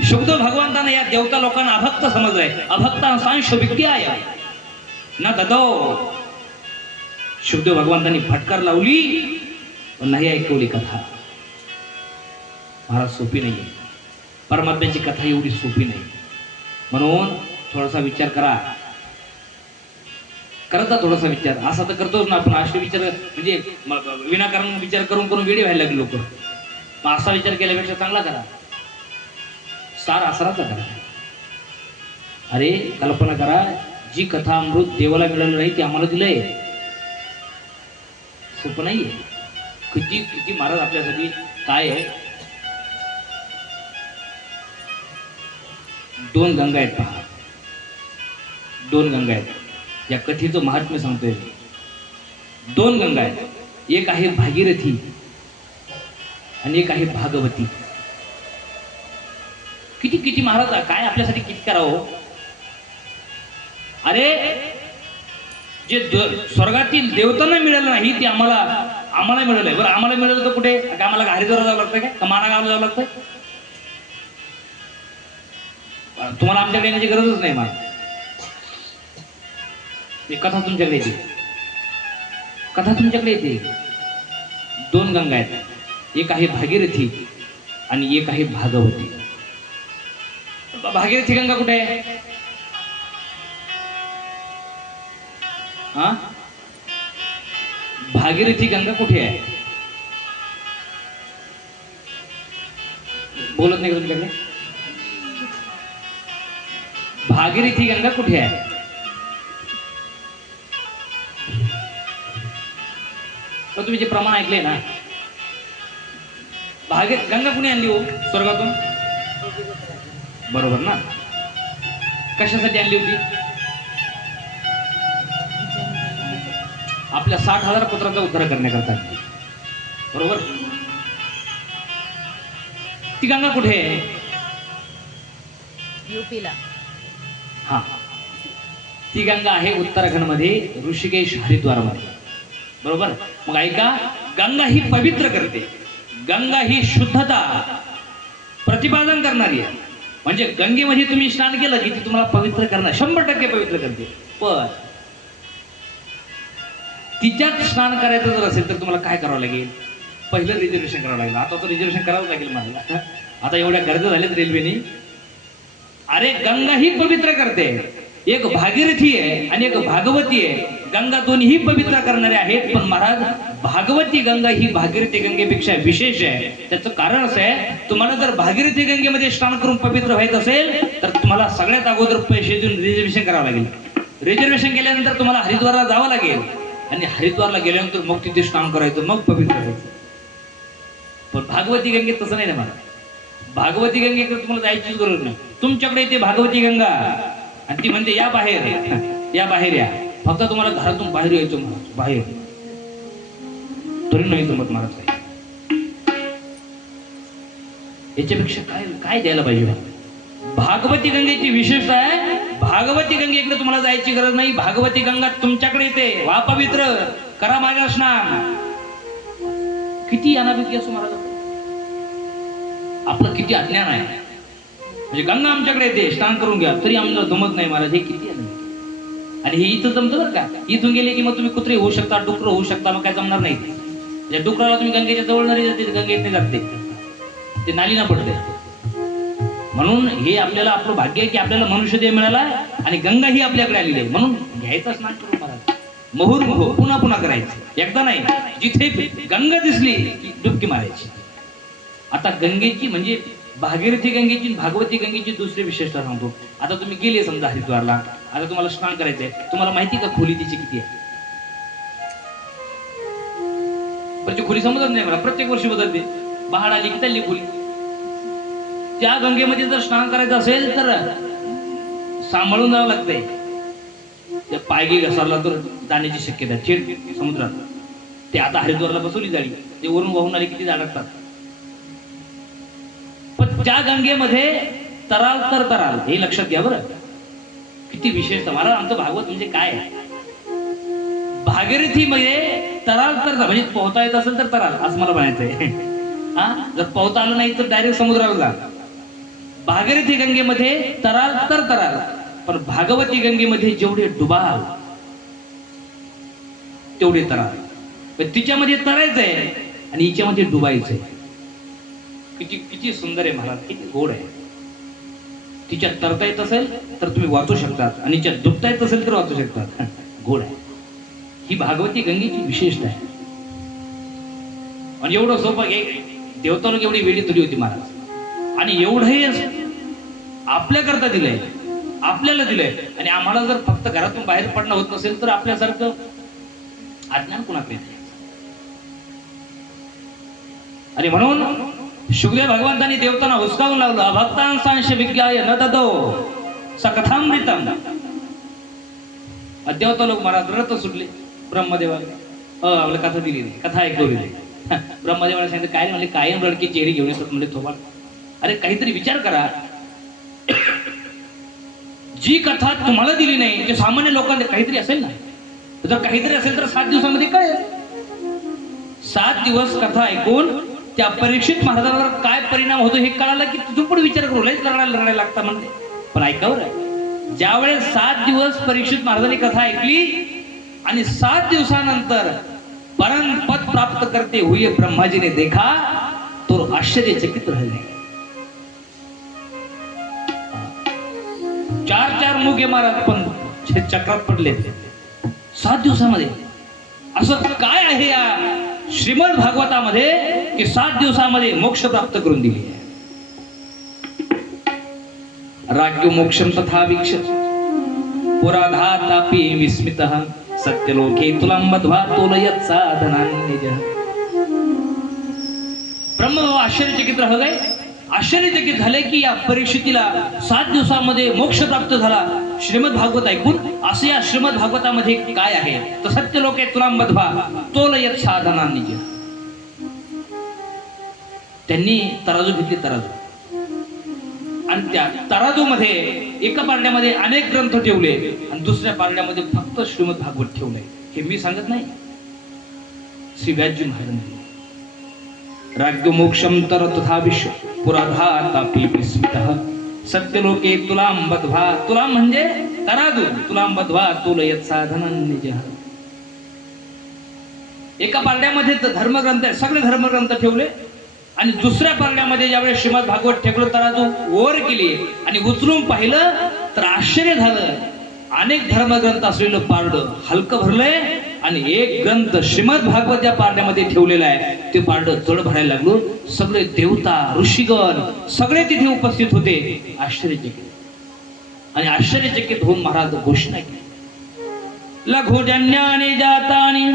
शुकदेव भगवंताने या देवता लोकांना अभक्त समजलंय. अभक्तांसांश विज्ञाय न ददो. शुकदेव भगवंतांनी फटकार लावली पण नाही ऐकवली कथा. महाराज सोपी नाहीये, परमात्म्याची कथा एवढी सोपी नाही. म्हणून थोडासा विचार करा, करता थोडासा विचार. असा तर करतोच ना आपण, असे विचार म्हणजे विनाकारण विचार करून करून वेडे व्हायला लागले लोक. मग असा विचार केल्यापेक्षा चांगला करा, सार आसराचा करा. अरे कल्पना करा, जी कथा अमृत देवाला मिळालं नाही ते आम्हाला दिलंय. सोपं नाहीये. किती किती महाराज आपल्यासाठी काय आहे. 2 गंगा आहेत पहा, 2 गंगा आहेत. या कथेचं महात्म्य सांगतोय. 2 गंगा आहेत. एक आहे भागीरथी आणि एक आहे भागवती. किती किती महाराज काय आपल्यासाठी किती करावं. अरे जे स्वर्गातील देवतांना मिळालं नाही ते आम्हाला मिळालंय. बरं आम्हाला मिळालं तर कुठे? आम्हाला हरिद्वार जावं लागतं काय? माना गावाला जावं लागतं? तुम्हाला आमच्याकडे येण्याची गरजच नाही. मला कथा तुमच्याकडे येते, कथा तुमच्याकडे येते. दोन गंगा आहेत, एक आहे भागीरथी आणि एक आहे भागवती. भागीरथी गंगा कुठे आहे? हा, भागीरथी गंगा कुठे आहे? बोलत नाही का तुमच्याकडे? भागीरथी गंगा कुठे आहे? तर तुम्ही जे प्रमाण ऐकले ना, गंगा कुणी आणली हो स्वर्गातून? बरोबर ना. कशासाठी आणली होती? आपल्या 60,000 पुत्राचा उद्धार करण्याकरता. बरोबर. ती गंगा कुठे आहे? यूपीला. हा, ती गंगा आहे उत्तराखंड मध्ये, ऋषिकेश हरिद्वार मध्ये. बरोबर. मग ऐका, गंगा ही पवित्र करते, गंगा ही शुद्धता प्रतिपादन करणारी आहे. म्हणजे गंगेमध्ये तुम्ही स्नान केलं की ती तुम्हाला पवित्र करणार, 100% पवित्र करते. पण तिच्यात स्नान करायचं जर असेल तर तुम्हाला काय करावं लागेल? पहिलं रिझर्वेशन करावं लागेल. आता तर रिझर्वेशन करावं लागेल मला. आता एवढ्या गरजा झाल्यात रेल्वेने. अरे गंगा ही पवित्र करते, एक भागीरथी आहे आणि एक भागवती आहे. गंगा दोन्ही पवित्र करणारे आहेत. पण महाराज, भागवती गंगा ही भागीरथी गंगेपेक्षा विशेष आहे. त्याचं कारण असं आहे, तुम्हाला जर भागीरथी गंगेमध्ये स्नान करून पवित्र व्हायचं असेल तर तुम्हाला सगळ्यात अगोदर पैसे देऊन रिझर्वेशन करावं लागेल. रिझर्वेशन केल्यानंतर तुम्हाला हरिद्वारला जावं लागेल आणि हरिद्वारला गेल्यानंतर मग तिथे स्नान करायचं, मग पवित्र व्हायचं. पण भागवती गंगेत तसं नाही ना महाराज. भागवती गंगेकडे तुम्हाला जायचीच गरज नाही. तुमच्याकडे येते भागवती गंगा आणि ती म्हणते या बाहेर, या बाहेर या. फक्त तुम्हाला घरातून बाहेर यायचं महाराज, बाहेर. तरी नाही जमत महाराज. काय याच्यापेक्षा काय काय द्यायला पाहिजे? भागवती गंगेची विशेषता आहे, भागवती गंगेकडे तुम्हाला जायची गरज नाही. भागवती गंगा तुमच्याकडे येते. वा पवित्र, करा माझ्या स्नान. किती अनाभिकी असो महाराज, आपलं किती अज्ञान आहे. म्हणजे गंगा आमच्याकडे येते, स्नान करून घ्या, तरी आम्हाला जमत नाही महाराज. हे किती आहे. आणि हे इथं जमतं बरं का. इथून गेले की मग तुम्ही कुत्रे होऊ शकता, डुकर होऊ शकता, मग काय जमणार नाही. त्या डुकराला तुम्ही गंगेच्या जवळ नाही जाते, गंगेत नाही जाते, ते नालीना पडते. म्हणून हे आपल्याला आपलं भाग्य आहे की आपल्याला मनुष्य देह मिळाला आणि गंगा ही आपल्याकडे आलेली आहे. म्हणून घ्यायचं स्नान करून महाराज, मुहुर्मुहू पुन्हा पुन्हा करायचं, एकदा नाही. जिथे गंगा दिसली की डुबकी मारायची. आता गंगेची म्हणजे भागीरथी गंगेची भागवती गंगेची दुसरी विशेषता सांगतो. आता तुम्ही गेले समजा हरिद्वारला, आता तुम्हाला स्नान करायचंय. तुम्हाला माहिती का खोली तिची किती आहे? पण खोली समजत नाही मला, प्रत्येक वर्षी बदलते. पहाड आली की चालली खोली. त्या गंगेमध्ये जर स्नान करायचं असेल तर सांभाळून जावं लागतंय. त्या पायगे घसरला तर जाण्याची शक्यता थेट समुद्रात. ते आता हरिद्वारला बसवली जाळी, ते वरून वाहून आली किती अडकतात. पण त्या गंगेमध्ये तराल तर तराल, हे लक्षात घ्या बरं. किती विशेष. मला आमचं भागवत म्हणजे काय आहे. भागीरथी मध्ये तराल तर म्हणजे पोहता येत असेल तर तराल, असं मला म्हणायचंय. हा, जर पोहता आलं नाही तर डायरेक्ट समुद्राला जा. भागीरथी गंगेमध्ये तराल तर तराल, पण भागवती गंगेमध्ये जेवढे डुबाल तेवढे तराल. तिच्यामध्ये तरायचंय आणि हिच्यामध्ये डुबायचंय. किती किती सुंदर आहे महाराज, किती गोड आहे. तिच्यात तरता येत असेल तर तुम्ही वाचू शकतात आणि तिच्यात डुबता येत असेल तर वाचू शकतात. गोड आहे. ही भागवती गंगेची विशेषता आहे. आणि एवढं सोपं, देवता लोक एवढी वेळी तुली होती महाराज. आणि एवढं हे आपल्याकरता दिलंय, आपल्याला दिलंय. आणि आम्हाला जर फक्त घरातून बाहेर पडणं होत नसेल तर आपल्यासारखं अज्ञान कुणाकडे नाही. आणि म्हणून शुकदेव भगवंतांनी देवतांना हुसकावून लावलं. अभक्तांसांश विज्ञाय न ददो सकथामृतम. देवता लोक महाराज रथ सुटले ब्रह्मदेवाला. आपल्या कथा दिली नाही, कथा ऐकवली नाही. ब्रह्मादेव मला सांगितलं काय नाही, म्हणले कायम रडकी चेहरी घेऊन येतात म्हणजे थोबाड. अरे काहीतरी विचार करा. जी कथा तुम्हाला दिली नाही ते सामान्य लोकांना काहीतरी असेल ना. जर काहीतरी असेल तर 7 दिवसामध्ये काय 7 दिवस कथा ऐकून त्या परीक्षित महाराजांवर काय परिणाम होतो हे कळालं की तुझून पुढे विचार करू लयच लढायला लागता म्हणते. पण ऐकावर आहे, ज्या वेळेस 7 दिवस परीक्षित महाराजांनी कथा ऐकली आणि 7 दिवसानंतर परम पद प्राप्त करते हुए ब्रह्माजी ने देखा तो आश्चर्यचकित राहिले. 4 मुगे महाराज पण चक्रात पडले 7 दिवसामध्ये. असं काय आहे या श्रीमद भागवतामध्ये की 7 दिवसामध्ये मोक्ष प्राप्त करून दिली आहे. राज्य मोक्षम तथा वीक्ष पुराधातापि विस्मितः सत्यलोके तुलां बद्ध्वा तोलयत् साधनान्यजः. ब्रह्म आश्चर्यचकित रह गए. आश्चर्यचकित झाले की या परीक्षितीला 7 दिवसामध्ये मोक्ष प्राप्त झाला श्रीमद भागवत ऐकून. असं या श्रीमद भागवतामध्ये काय आहे तर सत्यलोके तुलां बद्ध्वा तोलयत् साधनान्यजः. त्यांनी तराजू घेतली, तराजू, आणि त्या तराजूमध्ये एका पारड्यामध्ये अनेक ग्रंथ ठेवले आणि दुसऱ्या पारड्यामध्ये फक्त श्रीमद भागवत ठेवले. हे मी सांगत नाही, श्री व्यासजी महाराजांनी. राज्य मोक्षम तर तथा विश्व पुराधातापि विस्मितः सत्यलोके तुलां बद्ध्वा. तुलां म्हणजे तराजू, तुलां बद्ध्वा तोलयत् साधनान्यजः. एका पारड्यामध्ये धर्मग्रंथ आहे, सगळे धर्मग्रंथ ठेवले आणि दुसऱ्या पारड्यामध्ये ज्यावेळेस श्रीमद भागवत ठेवलं तराजू वर केली आणि उचलून पाहिलं तर आश्चर्य झालं. अनेक धर्मग्रंथ असलेलं पारडं हलकं भरलंय आणि एक ग्रंथ श्रीमद भागवत ज्या पारड्यामध्ये ठेवलेलं आहे ते पारडं जड भरायला लागलो. सगळे देवता ऋषीगण सगळे तिथे उपस्थित होते. आश्चर्यचकित आणि आश्चर्यचकित होऊन महाराज घोषणा केली. लघुजन्यानि जातानि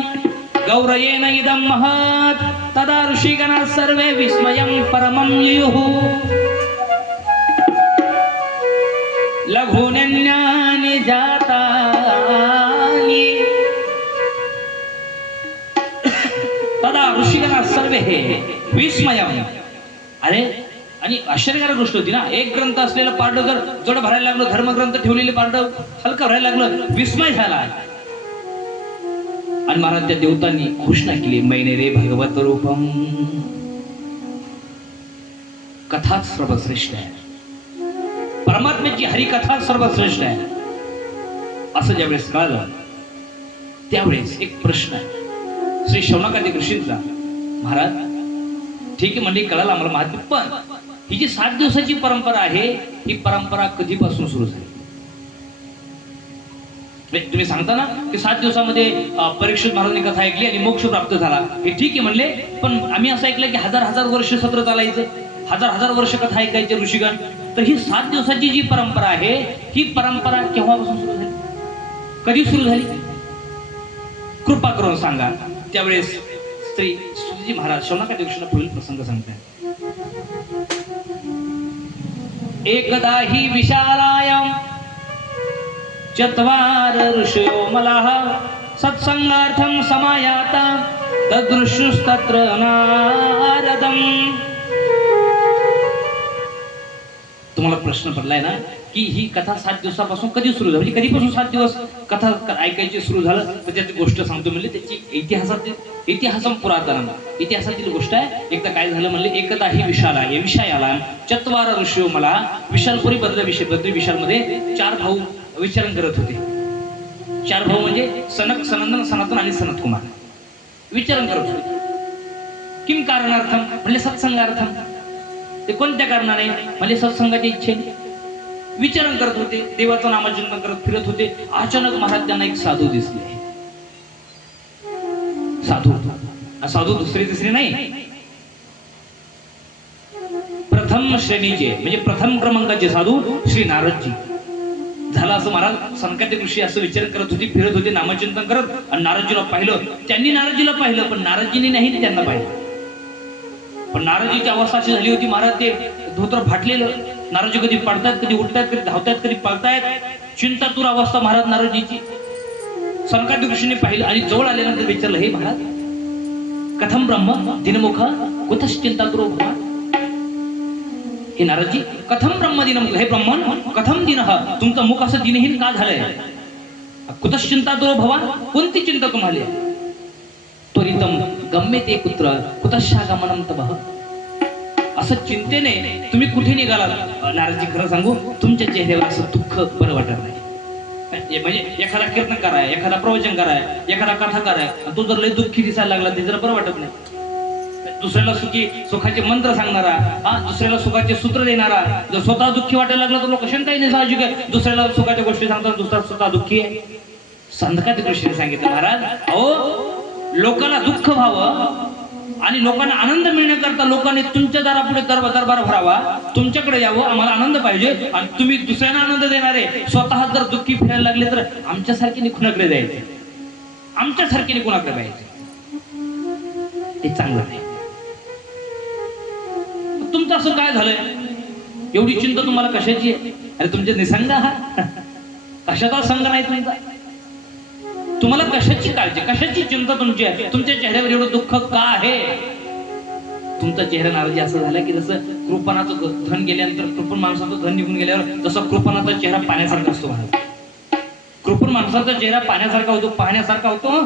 गौरयेन इदं महत् तदा ऋषिगणाः सर्वे विस्मयं परमं युयुः. लघुजन्यानि जातानि तदा ऋषिगणाः सर्वे विस्मयं. अरे आणि आश्चर्यकारक गोष्ट होती ना. एक ग्रंथ असलेलं पारडं जर जड भरायला लागलं, धर्मग्रंथ ठेवलेले पारडं हलकं भरायला लागलं, विस्मय झाला. आणि महाराज त्या देवतांनी घोषणा केली, मैने रे भगवत रूपम. कथा सर्वश्रेष्ठ आहे, परमात्म्याची हरिकथा सर्वश्रेष्ठ आहे असं ज्यावेळेस कळालं त्यावेळेस एक प्रश्न आहे श्री शौनकादी ऋषींचा. महाराज ठीक आहे म्हणजे कळालं आम्हाला महात्म्य, पण ही जी 7 दिवसाची परंपरा आहे ही परंपरा कधीपासून सुरू झाली? तुम्ही सांगता ना की 7 दिवसामध्ये परीक्षित महाराजांनी कथा ऐकली आणि मोक्ष प्राप्त झाला, हे ठीक आहे म्हणले. पण आम्ही असं ऐकलं की हजार वर्ष सत्र चालायचं, हजार वर्ष कथा ऐकायचे ऋषीगण. तर ही 7 दिवसाची जी परंपरा आहे ही परंपरा केव्हापासून सुरू झाली, कधी सुरू झाली? कृपा करून सांगा. त्यावेळेस श्री सुधीजी महाराज शौनकादी ऋषींना पुढील प्रसंग सांगतात. एकदा ही विशालायाम चत्वार ऋषयो मलाः सत्संगार्थं समायाता तदृशुस्तत्र नारदम्. तुम्हाला प्रश्न पडलाय ना की ही कथा 7 दिवसापासून कधी सुरू झाली, म्हणजे कधीपासून 7 दिवस कथा ऐकायची सुरू झालं? तर त्याची गोष्ट सांगतो म्हणले. त्याची इतिहासम पुरातन इतिहासातील गोष्ट आहे. एकदा काय झालं म्हणले, एकदा ही विशाला चत्वार ऋषयो मला विशालपुरी बद्री विशालमध्ये 4 भाऊ विचारण करत होते. 4 भाऊ म्हणजे सनक, सनंदन, सनातन आणि सनत कुमार विचारण करत होते. किम कारणार्थम म्हणजे सत्संगार्थम. ते कोणत्या कारणाने म्हणजे सत्संगाच्या इच्छेने विचारण करत होते, देवाचं नामचिंतन करत फिरत होते. अचानक महाराज त्यांना एक साधू दिसले. साधू दुसरे तिसरे नाही, प्रथम श्रेणीचे म्हणजे प्रथम क्रमांकाचे साधू श्री नारदजी. झालं असं महाराज सनकादिक ऋषी असं विचार करत होते, फिरत होते, नामचिंतन करत, आणि नारदजीला पाहिलं. त्यांनी नारदजीला पाहिलं पण नारदजीने नाही त्यांना पाहिलं. पण नारदजीची अवस्था अशी झाली होती, महाराज ते धोत्र फाटलेलं. नारदजी कधी पडतायत, कधी उठतायत, कधी धावतायत, कधी पळतायत. चिंतातूर अवस्था महाराज नारदजीची. सनकादिक ऋषीने पाहिलं आणि जवळ आल्यानंतर विचारलं, हे महाराज, कथम ब्रह्म दिनमुख कुतश्चिंता करो भगवान. हे नारदजी, कथम ब्रह्म दिनमुख, हे ब्रह्मन कथम दिन, तुमचं मुख असं दिनहीन का झालंय? कुतश्चिंता करो भगवान, कोणती चिंता तुम्हाला? त्वरितम गम्यते कुत्र कुतश्चागमनम तबः. असं चिंतेने तुम्ही कुठे निघाला? नारदजी, खरं सांगू, तुमच्या चेहऱ्यावर असं दुःख बरं वाटत नाही. म्हणजे एखादा कीर्तन कराय, एखादा प्रवचन कराय, एखादा कथा कराय, तो जर लय दुःखी दिसायला लागला, ते जरा बरं वाटत नाही. दुसऱ्याला सुखाचे मंत्र सांगणारा, दुसऱ्याला सुखाचे सूत्र देणारा जर स्वतः दुःखी वाटायला लागला तर लोक काही नाही, साहजिक आहे. दुसऱ्याला सुखाच्या गोष्टी सांगतात, दुसरा स्वतः दुःखी आहे. संदकाच्या दृष्टीने सांगितलं, महाराज, अहो, लोकांना दुःख व्हावं आणि लोकांना आनंद मिळण्याकरता लोकांनी तुमच्या दारापुढे दरबार भरावा, तुमच्याकडे यावं, आम्हाला आनंद पाहिजे. आणि तुम्ही दुसऱ्यांना आनंद देणारे स्वतः जर दुःखी फिरायला लागले तर आमच्यासारखे कुणाकडे जायचे? आमच्यासारखे कुणाकडे जायचे? हे चांगलं नाही. तुमचं असं काय झालंय? एवढी चिंता तुम्हाला कशाची आहे? अरे तुमचे निसंग आहात, कशाचा संग नाही तुमचा. तुम्हाला कशाची काळजी, कशाची चिंता तुमची आहे? तुमच्या चेहऱ्यावर एवढं दुःख का आहे? तुमचा चेहरा नाराजी असं झाला की जसं कृपणाचं धन गेल्यानंतर, कृपण माणसाचं धन निघून गेल्यावर जसं कृपणाचा चेहरा पाण्यासारखा असतो. कृपण माणसाचा चेहरा पाण्यासारखा होतो, पाहण्यासारखा होतो.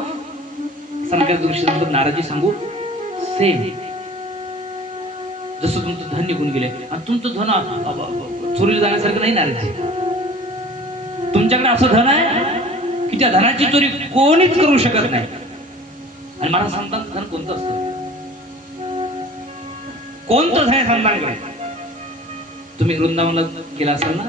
संकट दृष्टीनंतर नाराजी सांगू, सेम जसं तुमचं धन निघून गेले आणि तुमचं धन चोरीला जाण्यासारखं नाही. नाराजी, तुमच्याकडे असं धन आहे की त्या धनाची चोरी कोणीच करू शकत नाही. आणि मला सांगता, धन कोणतं असतं? कोणतं धन सांगता? तुम्ही वृंदावनला गेला असाल ना,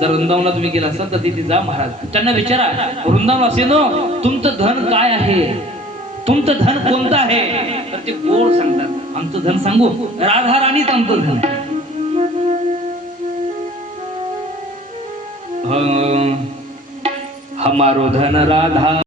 जर वृंदावनला तुम्ही गेला असाल तर तिथे जा महाराज, त्यांना विचारा, वृंदावन असे नो, तुमचं धन काय आहे, तुमचं धन कोणतं आहे? तर ते गोड सांगतात, आमचं धन सांगू, राधा राणीच आमचं धन आहे. हमारो धन राधा.